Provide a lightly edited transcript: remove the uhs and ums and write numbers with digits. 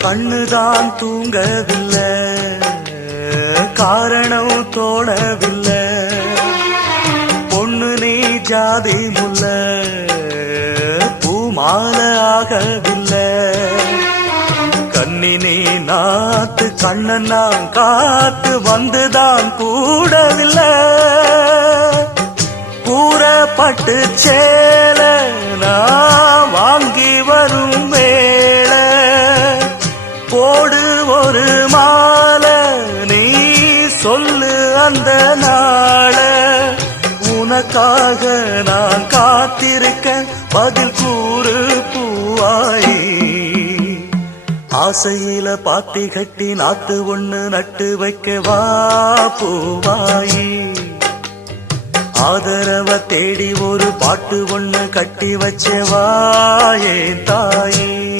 கண்ணுதான் தூங்கவில்லை, காரணம் தோணவில்லை. பொண்ணு நீ ஜாதி முல்ல, பூமால ஆகவில்லை. கண்ணி நீ நாத்து, கண்ணன் நான் காத்து வந்துதான் கூடவில்லை. கூறப்பட்டு சேல நான் வாங்கி வரும் வேள, போடு ஒரு மாலை நீ சொல்லு அந்த நாள. உனக்காக நான் காத்திருக்க பதில் கூறு பூவாயி. ஆசையில பாத்தி கட்டி நாத்து ஒண்ணு நட்டு வைக்க வா பூவாயி. ஆதரவ தேடி ஒரு பாட்டு ஒண்ணு கட்டி வச்ச வா என் தாயே.